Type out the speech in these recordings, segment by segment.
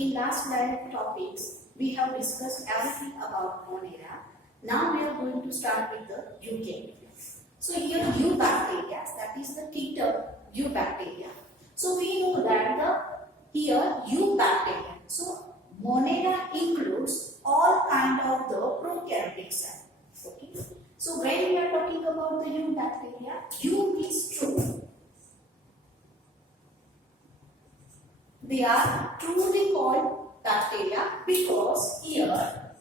In last 11 topics, we have discussed everything about Monera. Now we are going to start with the Eukaryotes. So here Eubacteria, that is the kingdom Eubacteria. So we know that here Eubacteria. So Monera includes all kind of the prokaryotic cell. Okay. So when we are talking about the Eubacteria, U means true. They are truly called bacteria because here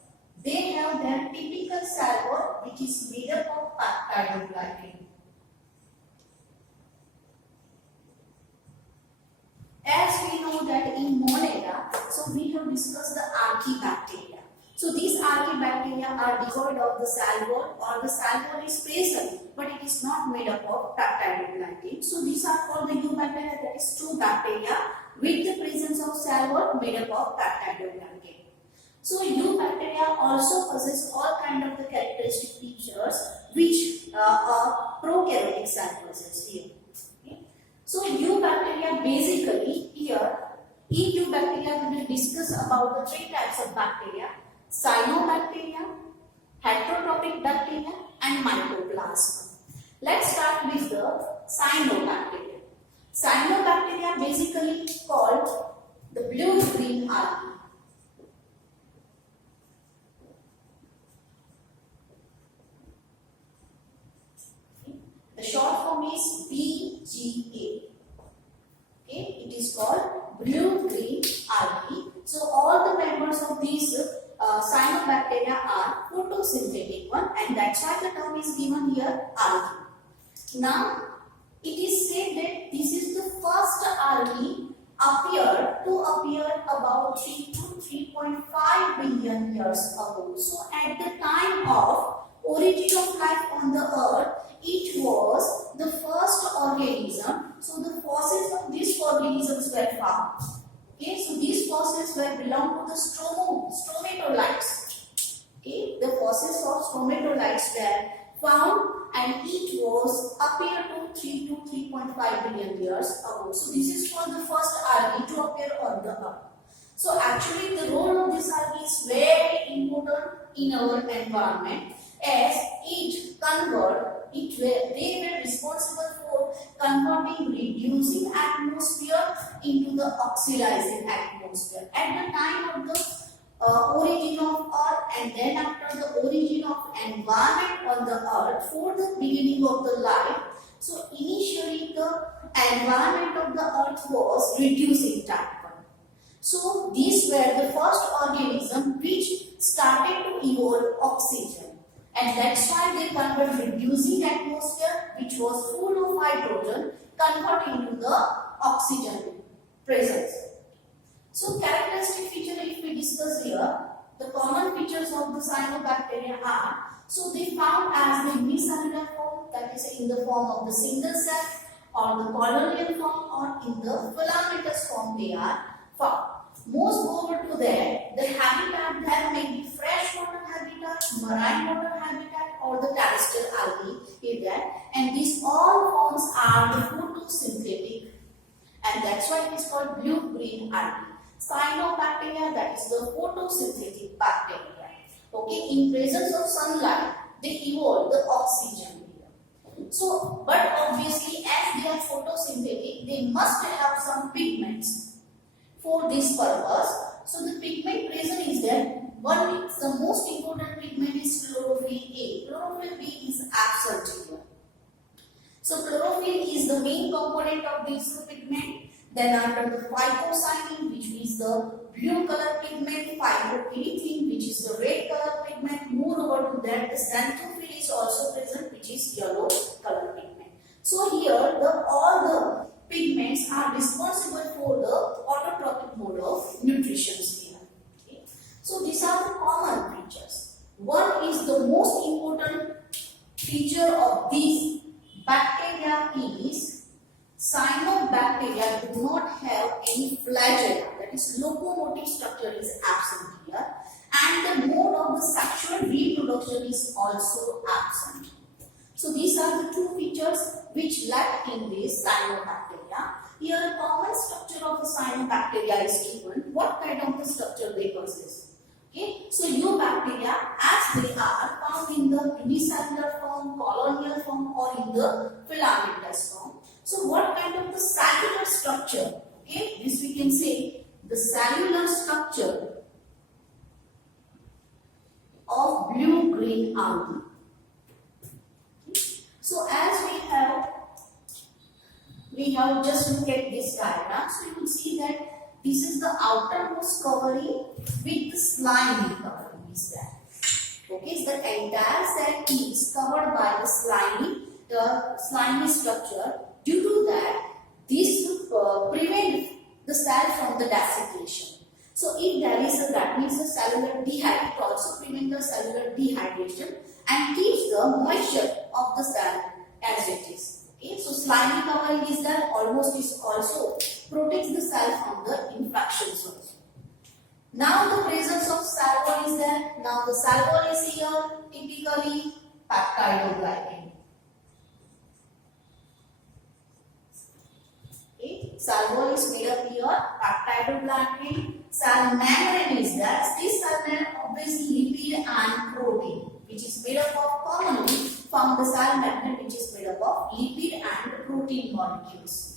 they have their typical cell wall, which is made up of peptidoglycan. As we know that in Monera, so we have discussed the archaebacteria. So these archaebacteria are devoid of the cell wall, or the cell wall is present, but it is not made up of peptidoglycan. So these are called the Eubacteria, that is true bacteria with the presence of cell wall made up of peptidoglycan. So Eubacteria also possess all kind of the characteristic features which a prokaryotic cell possesses here. Okay. So Eubacteria basically here, in Eubacteria we will discuss about the three types of bacteria: Cyanobacteria, heterotrophic bacteria and mycoplasma. Let's start with the Cyanobacteria. Cyanobacteria basically called the blue-green algae. The short form is BGA. Okay, it is called blue-green algae. So all the members of these Cyanobacteria are photosynthetic one, and that's why the term is given here algae. Now it is said that this is the first algae appear about 3 to 3.5 billion years ago. So at the time of origin of life on the earth, it was the first organism. So the fossils of these organisms were found. Okay, so these fossils belong to the stromatolites. Okay, the fossils of stromatolites were found, and it was appeared to 3 to 3.5 billion years ago. So this is for the first algae to appear on the earth. So actually the role of this algae is very important in our environment, as they were responsible for reducing atmosphere into the oxidizing atmosphere. At the time of the origin of earth, and then after the origin of environment on the earth, for the beginning of the life, so initially the environment of the earth was reducing type one. So these were the first organism which started to evolve oxygen, and that's why they convert reducing atmosphere, which was full of hydrogen, converting to the oxygen presence. So characteristic feature, if we discuss here, the common features of the Cyanobacteria are, so they found as the unicellular form, that is in the form of the single cell, or the colonial form, or in the filamentous form they are found. Most over to that, the habitat there may be freshwater habitat, marine water habitat, or the terrestrial algae is there, and these all forms are the photosynthetic, and that's why it is called blue-green algae. Cyanobacteria, that is the photosynthetic bacteria. Okay, in presence of sunlight, they evolve the oxygen here. So, but obviously, as they are photosynthetic, they must have some pigments for this purpose. So the pigment present is there. One is the most important pigment is chlorophyll A. Chlorophyll B is absent here. So chlorophyll is the main component of this pigment. Then after the phycocyanin, which is the blue color pigment, phycoerythrin, which is the red color pigment. Moreover to that, the xanthophyll is also present, which is yellow color pigment. So here all the pigments are responsible for the autotrophic mode of nutrition here. Okay. So these are the common features. One is the most important feature of these bacteria is Cyanobacteria do not have any flagella, that is locomotive structure is absent here, and the mode of the sexual reproduction is also absent. So these are the two features which lack in this Cyanobacteria. here a common structure of the cyanobacteria is given. What kind of the structure they possess? Okay, so eubacteria, as they are found in the unicellular form, colonial form, or in the filamentous form. So what kind of the cellular structure? Okay, this we can say the cellular structure of blue-green algae. Okay. So as we have just looked at this diagram, so you will see that this is the outermost covering with the slimy covering is there. Okay, so the entire cell is covered by the slimy structure. Due to that, this will prevent the cell from the desiccation. So if there is that means the cellular dehydration, it also prevents the cellular dehydration and keeps the moisture of the cell as it is. Okay, so slimy covering is there, almost is also protects the cell from the infections also. Now the presence of cell wall is there. Now the cell wall is here, typically peptidoglycan. Okay, cell wall is made up here, peptidoglycan. Cell membrane is there. This cell membrane obviously lipid and protein, which is made up of commonly from the cell membrane, which is made up of lipid and protein molecules.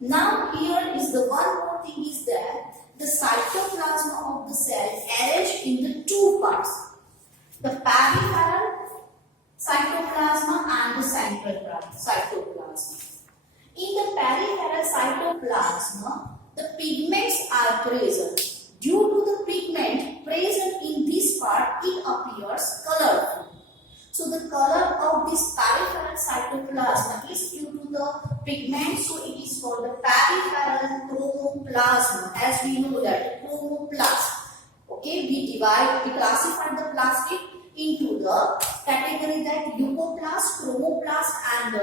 Now here is the one more thing is that the cytoplasm of the cell arranged in the two parts, the peripheral cytoplasm and the central cytoplasm. In the peripheral cytoplasm, the pigments are present. Due to the pigment present in this part, it appears colorful. So the color of this peripheral cytoplasm is due to the pigment, so it is called the peripheral chromoplasm. As we know that chromoplasm. Okay, we classify the plastic into the category that eucoplast, chromoplast, and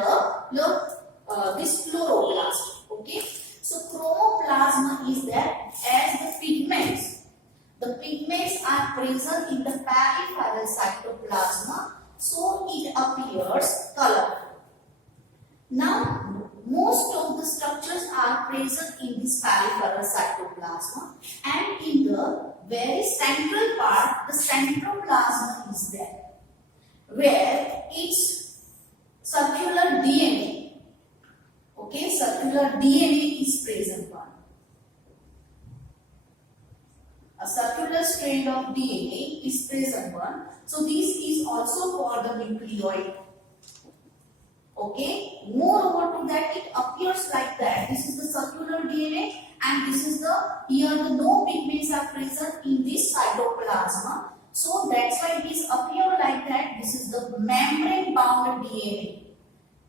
this chloroplast. Okay, so chromoplasm is there as the pigments. The pigments are present in the peripheral cytoplasm, so it appears colorful. Now, most of the structures are present in this peripheral cytoplasm, and in the very central part, the centroplasm is there, where its circular DNA. Okay, circular DNA is present one. A circular strand of DNA is present one. So this is also called the nucleoid. Okay, moreover to that, it appears like that. This is the circular DNA, and this is the here the no pigments are present in this cytoplasm. So that's why it is appear like that. This is the membrane bound DNA.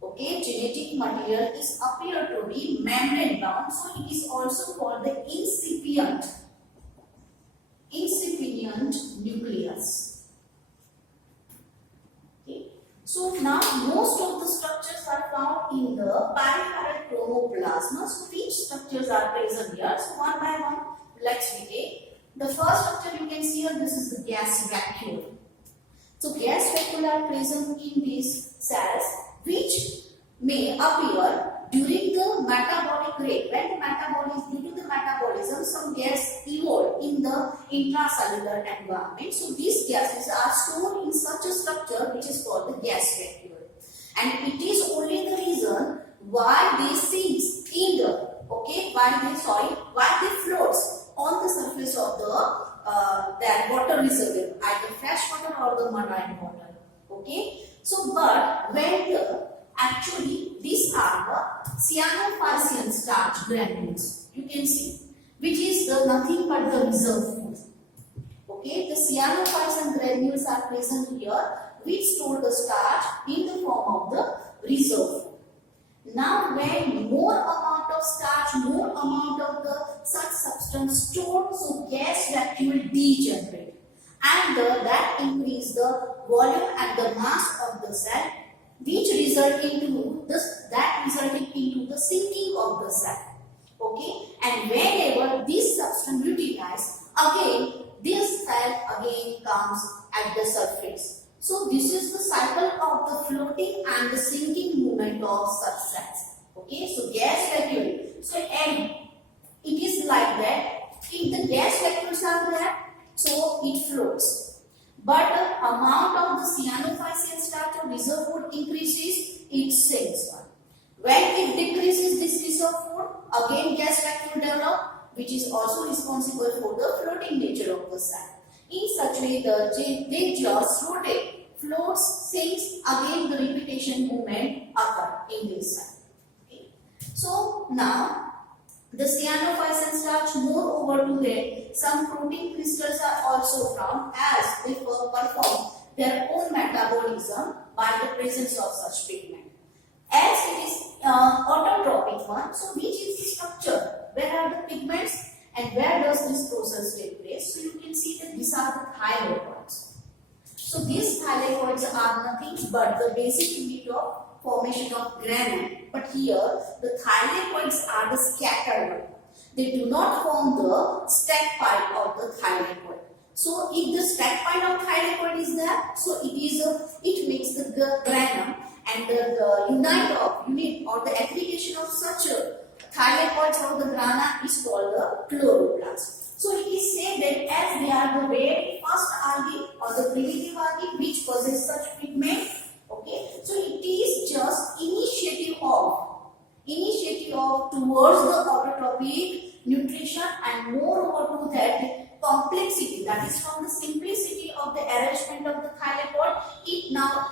Okay, genetic material is appear to be membrane bound, so it is also called the incipient nucleus. Okay, so now most of the structures are found in the peripheral chromoplasm. So which structures are present here? So one by one, let's take. The first structure you can see here, this is the gas vacuole. So gas vacuole are present in these cells, which may appear during the metabolic rate. When the due to the metabolism, some gas evolve in the intracellular environment. So these gases are stored in such a structure which is called the gas vacuole. And it is only the reason why they sinks in the, why they floats on the surface of the their water reservoir, either fresh water or the marine water. Okay, so but when actually these are the cyanophycean starch granules, you can see, which is the nothing but the reserve food. Okay, the cyanophycean granules are present here, which store the starch in the form of the reserve food. Now when more amount of starch, more amount of the such substance stored, so gas vacuole degenerate, and that increase the volume and the mass of the cell, which resulting into the sinking of the cell. Okay, and whenever this substance utilized, again this cell again comes at the surface. So this is the cycle of the floating and the sinking movement of such cells. Okay, so gas vacuole floats. But the amount of the cyanophyceal starch or reserve food increases, it sinks. When it decreases this reserve food, again gas vacuole develop, which is also responsible for the floating nature of the sac. In such way, the just rotate, floats, sinks, again the repetition movement occur in this sac. Okay. So now the cyanophyceal starch, moreover to that, some protein crystals are also found as they perform their own metabolism by the presence of such pigment. As it is autotropic one, so which is the structure? Where are the pigments and where does this process take place? So you can see that these are the thylakoids. So these thylakoids are nothing but the basic unit of formation of granite. But here the thylakoids are the scattered one. They do not form the stack pile of the thylakoid. So if the stack pile of thylakoid is there, so it makes the granum, and the unit or the application of such a thylakoids of the grana is called the chloroplast. So it is said that as they are the very first algae or the primitive algae which possess such pigment, okay, so it is just initiative of towards the autotropic nutrition, and moreover to that complexity, that is from the simplicity of the arrangement of the thylakoid, it now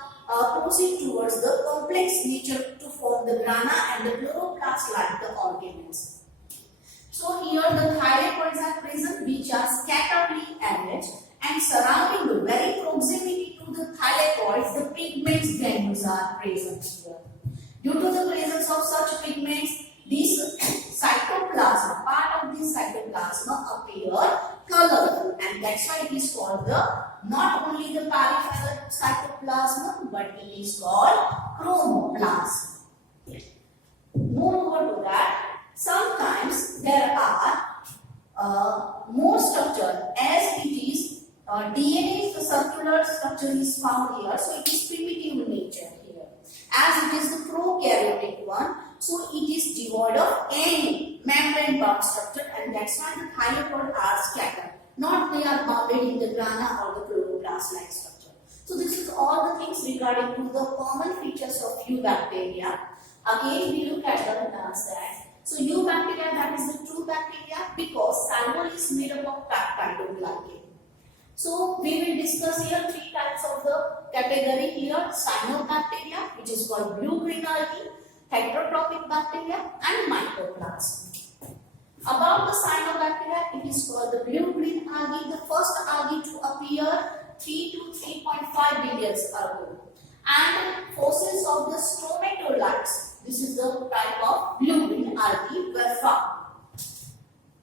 proceed towards the complex nature to form the grana and the chloroplast like the organelles. So here the thylakoids are present which are scatteredly arranged, and surrounding the very proximity to the thylakoids, the pigments granules are present here. Due to the presence of such pigments, this cytoplasm, part of this cytoplasm appear colorful, and that's why it is called the not only the peripheral cytoplasm but it is called chromoplasm. Moreover to that, sometimes there are more structure as it is DNA, the circular structure is found here, so it is primitive nature here. As it is the prokaryotic one, so it is devoid of any membrane-bound structure, and that's why the thylakoids are scattered. Not they are bounded in the grana or the chloroplast-like structure. So this is all the things regarding to the common features of Eubacteria. Again, we look at the stat. So Eubacteria, that is the true bacteria because salmon is made up of peptidoglycan. So we will discuss here three types of the category here: Cyanobacteria, which is called blue-green algae, heterotrophic bacteria, and mycoplasma. About the Cyanobacteria, it is called the blue-green algae, the first algae to appear 3 to 3.5 billion years ago. And fossils of the stromatolites, this is the type of blue-green algae, were found.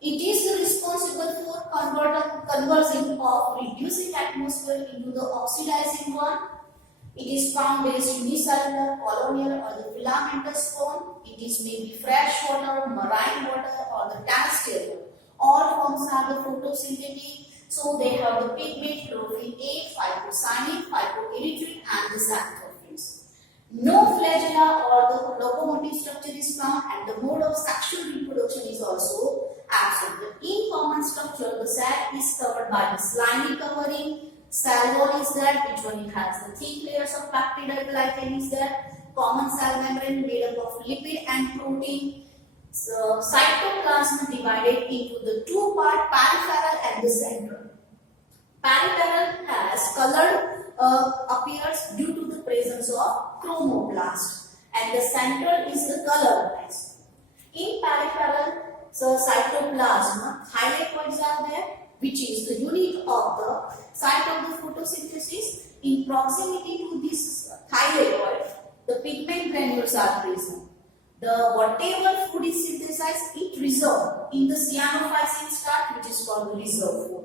It is responsible for conversion of reducing atmosphere into the oxidizing one. It is found as unicellular, colonial, or the filamentous form. It is maybe fresh water, marine water, or the terrestrial. All forms are the photosynthetic. So they have the pigment chlorophyll A, phycocyanin, phycoerythrin, and the xanthophylls. No flagella or the locomotive structure is found, and the mode of sexual reproduction is also absent. The in-common structure, the sac is covered by the slimy covering. Cell wall is there, which one has the thick layers of peptidoglycan is there. Common cell membrane made up of lipid and protein. So cytoplasm divided into the two parts, peripheral and the central. Peripheral has colored appears due to the presence of chromoplast, and the central is the colorless. In peripheral, so cytoplasm, thylakoids are there, which is the unit of the site of the photosynthesis. In proximity to this thylakoid, the pigment granules are present. The whatever food is synthesized, it reserved in the cyanophyceal starch, which is called the reserve food.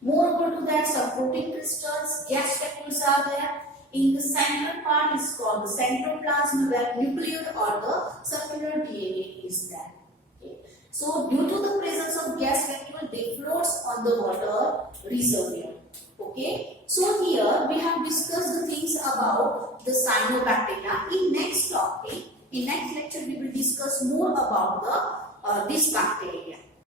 Moreover to that, some protein crystals, gas vacuoles are there. In the central part is called the centroplasm, where nuclear or the circular DNA is there. Okay. So due to the presence of gas vacuole, they floats on the water reservoir. Okay. So here we have discussed the things about the cyanobacteria. In next topic, in next lecture, we will discuss more about the this bacteria.